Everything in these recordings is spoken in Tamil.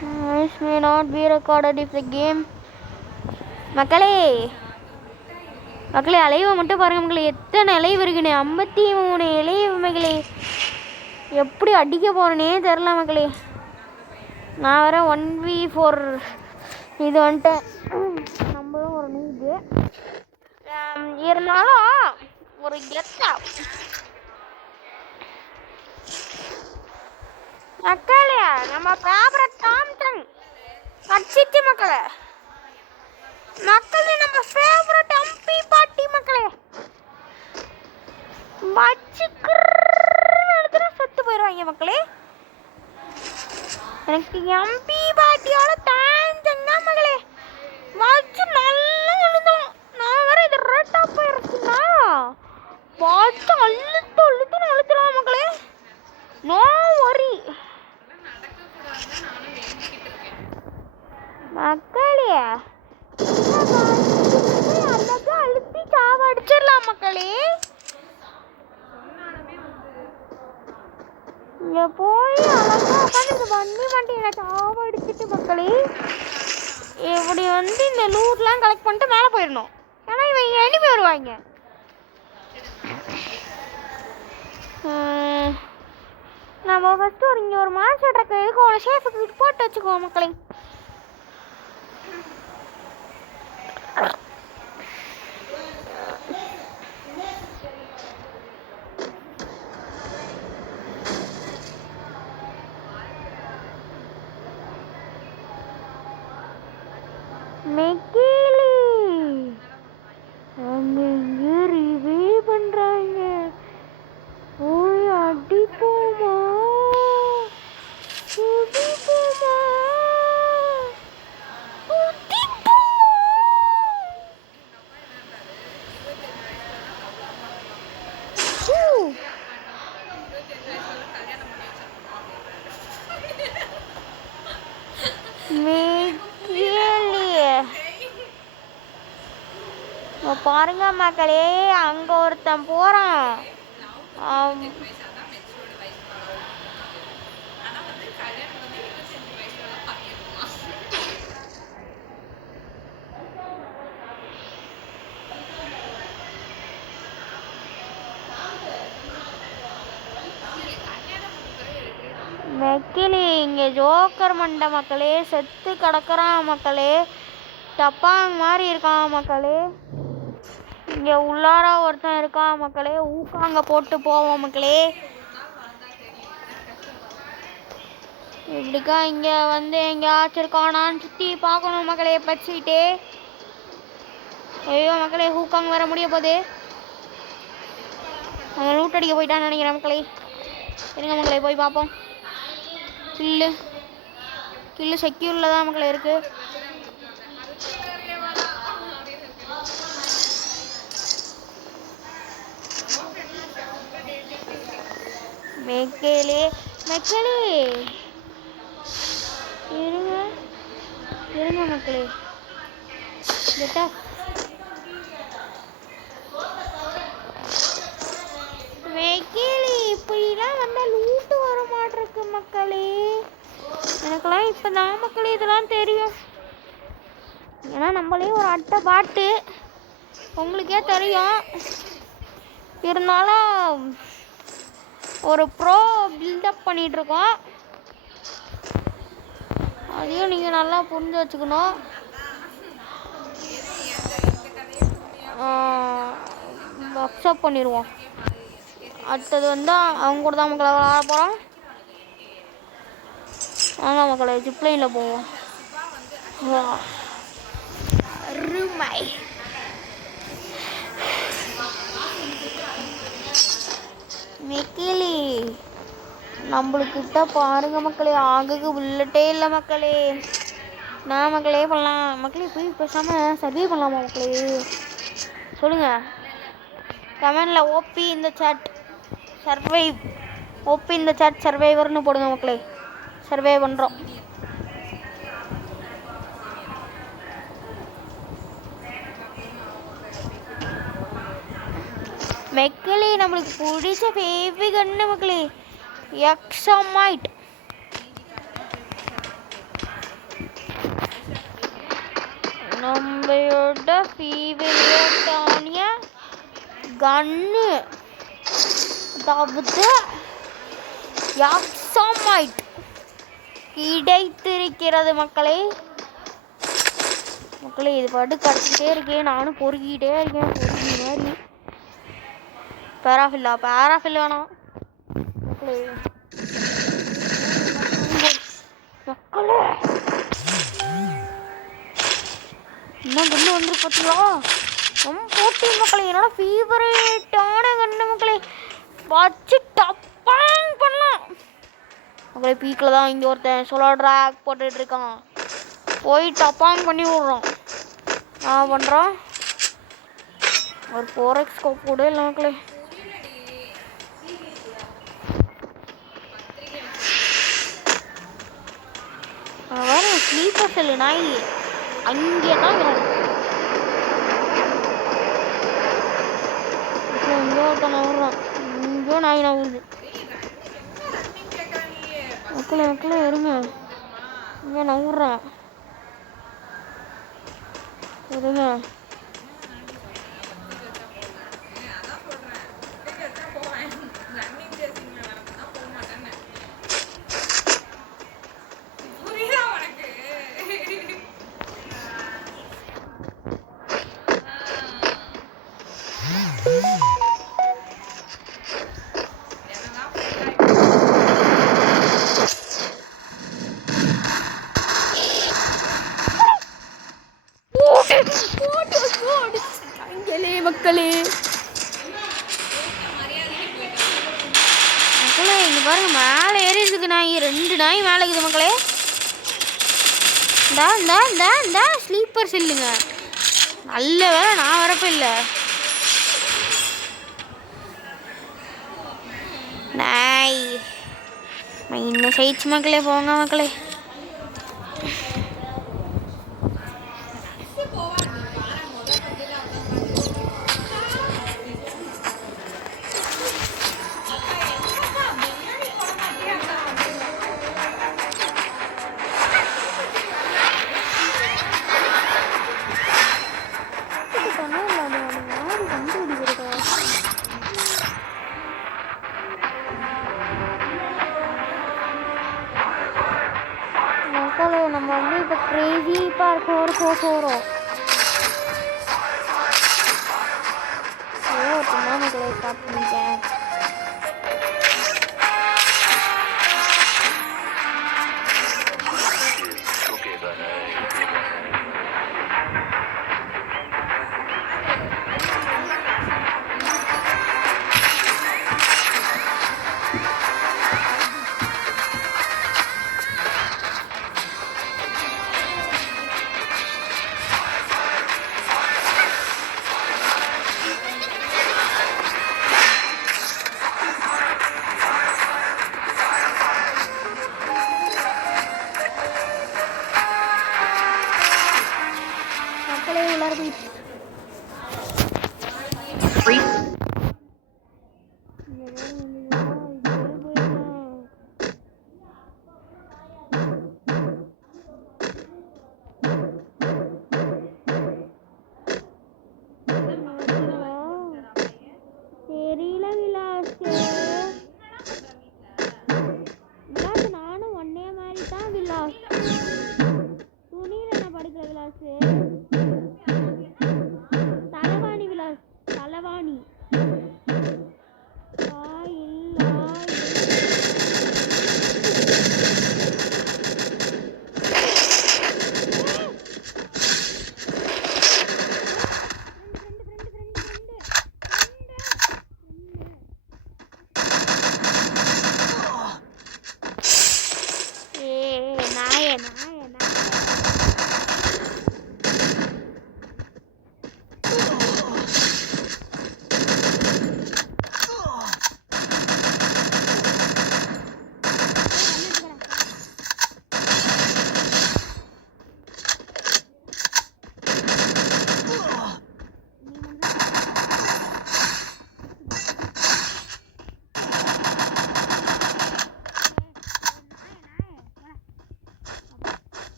This may not be recorded if the game. மக்களே அலைவை மட்டும் பாருங்க மக்களே, எத்தனை இலைவு இருக்குன்னு. 53 இலைவு மக்களே. எப்படி அடிக்க போறேனே தெரில மக்களே. நான் வர 1v4 இது வந்துட்டேன். நம்மளும் ஒரு நீது இருந்தாலும் ஒரு கெத்தா மக்களே. நம்ம ஃபேவரட் டாம்டன் அடிச்சிட்டு மக்களே. மக்களே நம்ம ஃபேவரட் எம்பி பாட்டி மக்களே வச்சுக்கிற செத்து போயிடுவாங்க மக்களே. எனக்கு எம்பி பாட்டியோட டாம்டன் தான் மக்களே. வச்சு நல்லா அழுந்தோம். நான் வேற இது ரேட்டா போயிருச்சுன்னா பார்த்து அழுத்துன்னு அழுத்துறோம் மக்களே. நோ வரி மக்களே. அழகா அழுத்தி சாவடிச்சிடலாம் மக்களே. இங்க போய் அழகா உட்காந்து பண்ணி வண்டியில சாவடிச்சிட்டு மக்களே இப்படி வந்து இந்த லூட்லாம் கலெக்ட் பண்ணிட்டு மேலே போயிடணும். ஏன்னா இவங்க எனிமே வருவாங்க. நம்ம ஃபஸ்ட்டு இங்கே ஒரு மான்ஸ்டர் ட்ரக் இருக்கும், ஒரு ஷேஃபுக்கு போட்டு வச்சுக்குவோம் மக்களே. மெக்கிலி அவங்க இங்கே ரிவே பண்ணுறாங்க. ஓய் அடிப்போமா குடிப்போமா பாருங்க மக்களே, அங்க ஒருத்தன் போறான். மெக்கிலி இங்கே ஜோக்கர் மண்டை மக்களே செத்து கிடக்குறான் மக்களே. டப்பாங் மாதிரி இருக்கான் மக்களே. இங்கே உள்ளார ஒருத்தன் இருக்கான் மக்களே. ஊக்காங்க போட்டு போவோம் மக்களே. இப்படிக்கா இங்கே வந்து எங்கேயாச்சும் இருக்கானான்னு சுற்றி பார்க்கணும் மக்களே பச்சிக்கிட்டே. ஐயோ மக்களே ஊக்காங்க வர முடிய போகுது. அவன் லூட் அடிக்க போயிட்டான்னு நினைக்கிறேன் மக்களே. இருங்க மக்களே போய் பார்ப்போம். கில்லு செக்யூரில் தான் மக்களே இருக்கு. மெக்கேலே இருங்க மக்களே. மெக்கேலி இப்படிலாம் வந்தால் லூட்டு வர மாட்டிருக்கு மக்களே. எனக்கெல்லாம் இப்போ தான் மக்களே இதெல்லாம் தெரியும். ஏன்னா நம்மளே ஒரு அட்டை பாட்டு உங்களுக்கே தெரியும். இருந்தாலும் ஒரு ப்ரோ பில்டப் பண்ணிகிட்ருக்கோம். அதையும் நீங்கள் நல்லா புரிஞ்சு வச்சுக்கணும். அக்செப்ட் பண்ணிடுவோம். அடுத்தது வந்து அவங்க கூட தான் மக்களை விளாட போகிறோம். வாங்க மக்களை ஜிப்லைனில் போவோம். ரூமாய் மெக்கிலி நம்மளுக்கிட்ட பாருங்க மக்களே. ஆகுக்கு புல்லட்டே இல்லை மக்களே. நான் மக்களே பண்ணலாம் மக்களே. போய் பேசாமல் சர்வே பண்ணலாமா மக்களே சொல்லுங்கள் கமெண்டில். ஓபி இந்த சாட் சர்வைவ், ஓபி இந்த சாட் சர்வைவர்னு போடுங்க மக்களே. சர்வே பண்ணுறோம். மெக்கிலி நம்மளுக்கு பிடிச்ச பேபி கண்ணு மக்களே எக்ஸமைட். கன்னு அதாவது யாக்ஸாமைட் கிடைத்திருக்கிறது மக்களே. மக்களே இது பாட்டு கிடச்சிக்கிட்டே இருக்கேன், நானும் பொறுக்கிக்கிட்டே இருக்கேன். பொறுக்கி மாதிரி பேராஃபில் வேணாம் மக்களே. மக்களே என்ன கன்று வந்து பார்த்தீங்களா? ரொம்ப போட்டி மக்களே, என்னோட ஃபேவரட்டான கன்று மக்களே. வச்சு டப்பாங் பண்ணலாம் மக்களே. பீக்கில் தான் இங்கே ஒருத்தன் சோலோ ட்ராக் போட்டுட்டு இருக்கான். போய் டப்பாங் பண்ணி விட்றோம். நான் பண்ணுறோம் ஒரு 4x ஸ்கோப் கூட இல்லை மக்களே. வேறு ஸ்லீப்பர் செல்லு நாய் அங்கே தான் இங்கே ஒருத்தன் நவுறான். இங்கேயோ நாய் நவுறுது மக்களே இருங்க. இங்கே நவுறான் இருங்க. மக்களே இங்க பாருங்க, மேலே ஏறி இருக்கு நாய். 2 நாய் மேலே இருக்குது மக்களே. இந்த ஸ்லீப்பர் செல்லுங்க. நல்ல வேலை நான் வரப்ப இல்லை. நாய் இன்னும் சைட்ஸ் மக்களே, போங்க மக்களே. நம்ம வந்து இப்போ கிரேசி பார்க் போகிறோம். மக்களே ஸ்டார்ட் பண்ணிட்டேன்.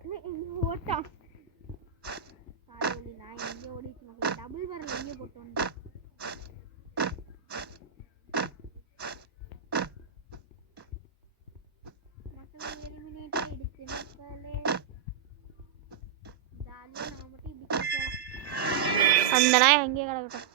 மக்களே எங்கே ஓட்டான் சாரி நான் எங்கே ஓடிச்சு மக்களே டபுள் வரல எங்கே போட்டோம் மக்களே எலிமினேட் ஆயிடுச்சு மக்களே ஜாலியாக நான் மட்டும் இப்படி போகலாம் அந்த நாய் எங்கேயே கிடக்கட்டும்